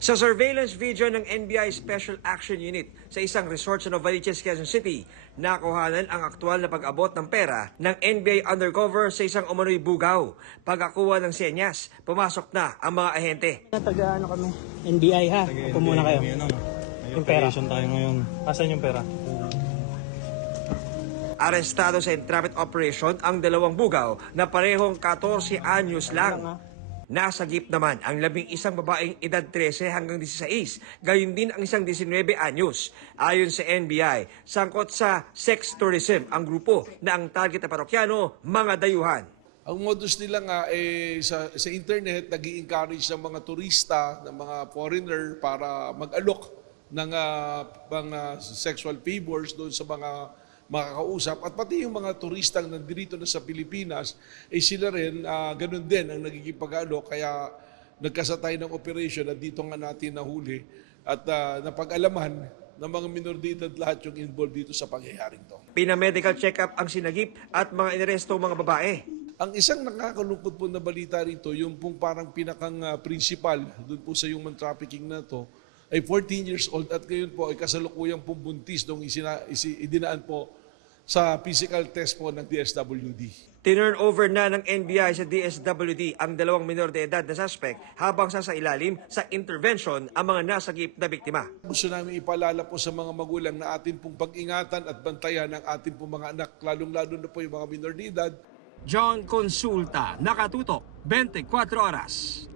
Sa surveillance video ng NBI Special Action Unit sa isang resort sa Novaliches, Quezon City, nakuhanan ang aktual na pag-abot ng pera ng NBI undercover sa isang umano'y bugaw. Pagkakuha ng senyas, pumasok na ang mga ahente. Taga ano kami? NBI ha? Upo muna kayo. Yung pera. Tayo ngayon. Asan yung pera? Arestado sa entrapment operation ang dalawang bugaw na parehong 14 anyos lang. Nasagip naman ang 11 babaeng edad 13 hanggang 16, gayon din ang isang 19 anyos. Ayon sa NBI, sangkot sa sex tourism ang grupo na ang target na parokyano, mga dayuhan. Ang modus nila nga sa internet nag-i-encourage ng mga turista, ng mga foreigner para mag-alok ng mga sexual favors doon sa mga makakausap. At pati yung mga turistang nandito na sa Pilipinas, sila rin ganun din ang nagiging pag-alok. Kaya nagkasatay ng operation at dito nga natin nahuli at napag-alaman ng mga minor de edad lahat yung involved dito sa pangyayaring to. Pinamedical check-up ang sinagip at mga inaresto mga babae. Ang isang nakakalungkot po na balita rito, yung pong parang pinakang principal doon po sa human trafficking na to, ay 14 years old at ngayon po ay kasalukuyang pong buntis nung idinaan po sa physical test po ng DSWD. Tinurn over na ng NBI sa DSWD ang dalawang minor de edad na suspect habang sasailalim sa intervention ang mga nasagip na biktima. Gusto namin ipaalala po sa mga magulang na atin pong pag-ingatan at bantayan ang atin pong mga anak, lalong-lalo na po yung mga minor de edad. John Consulta, Nakatutok, 24 Oras.